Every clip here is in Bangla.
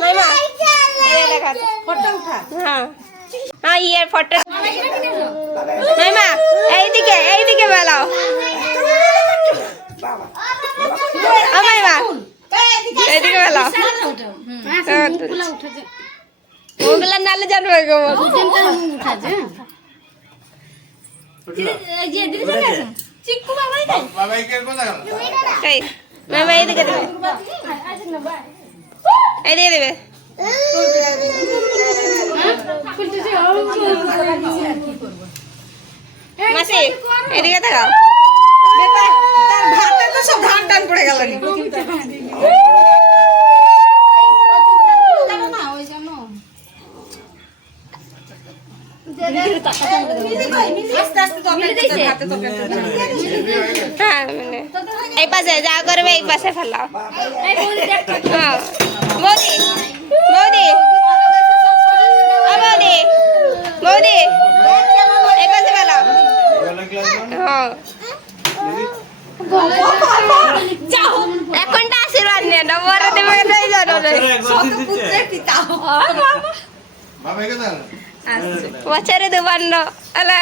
মাইমা এই দেখা ফটো উঠা হ্যাঁ হ্যাঁ ইয়ার ফটো মাইমা এইদিকে বেলাও মাইমা এইদিকে বেলাও ওগুলা নালে জানবে গো চিকু বাবাই কে কোথা গেল এই মাইমা এইদিকে দেবে এইদিকে দেবে মাসি এদিকে দেখাও তার ভাতে তো সব ধান টান পড়ে গেল এই পাশে যা করবে এই পাশে ফেলাও বৌদি বৌদি বৌদি বৌদি এই পাশে ফেলাও এখনটা আশীর্বাদ নিয়ে না বড় দেবে বছরে দুবার আলা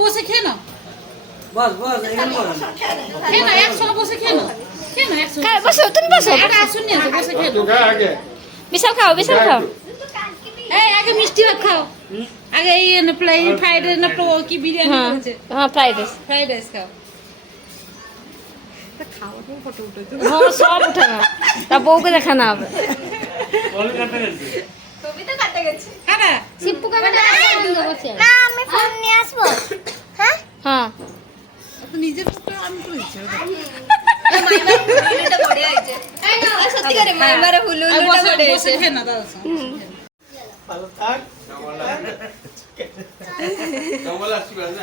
বসে খেয়ে না বস বস একসঙ্গে বসে খেয়ে না বসো তুমি বসো আসুন নিয়ে বসে খেয়ে বিশাল খাও এই আগে মিষ্টি ভাত খাও আগে এই ফ্রাইড রাইস না কি বিরিয়ানি করেছে হ্যাঁ ফ্রাইড রাইস খাও হ্যাঁ সব উঠে না তা বউকে দেখানো হবে হ্যাঁ শিবপুকে না আমি ফোন নিয়ে আসবো হ্যাঁ হ্যাঁ নিজের আমি করেছি সত্যি করে মাইমারে হুলু বসে খেয়ে না দাদা ভালো থাক ডবল আসবে না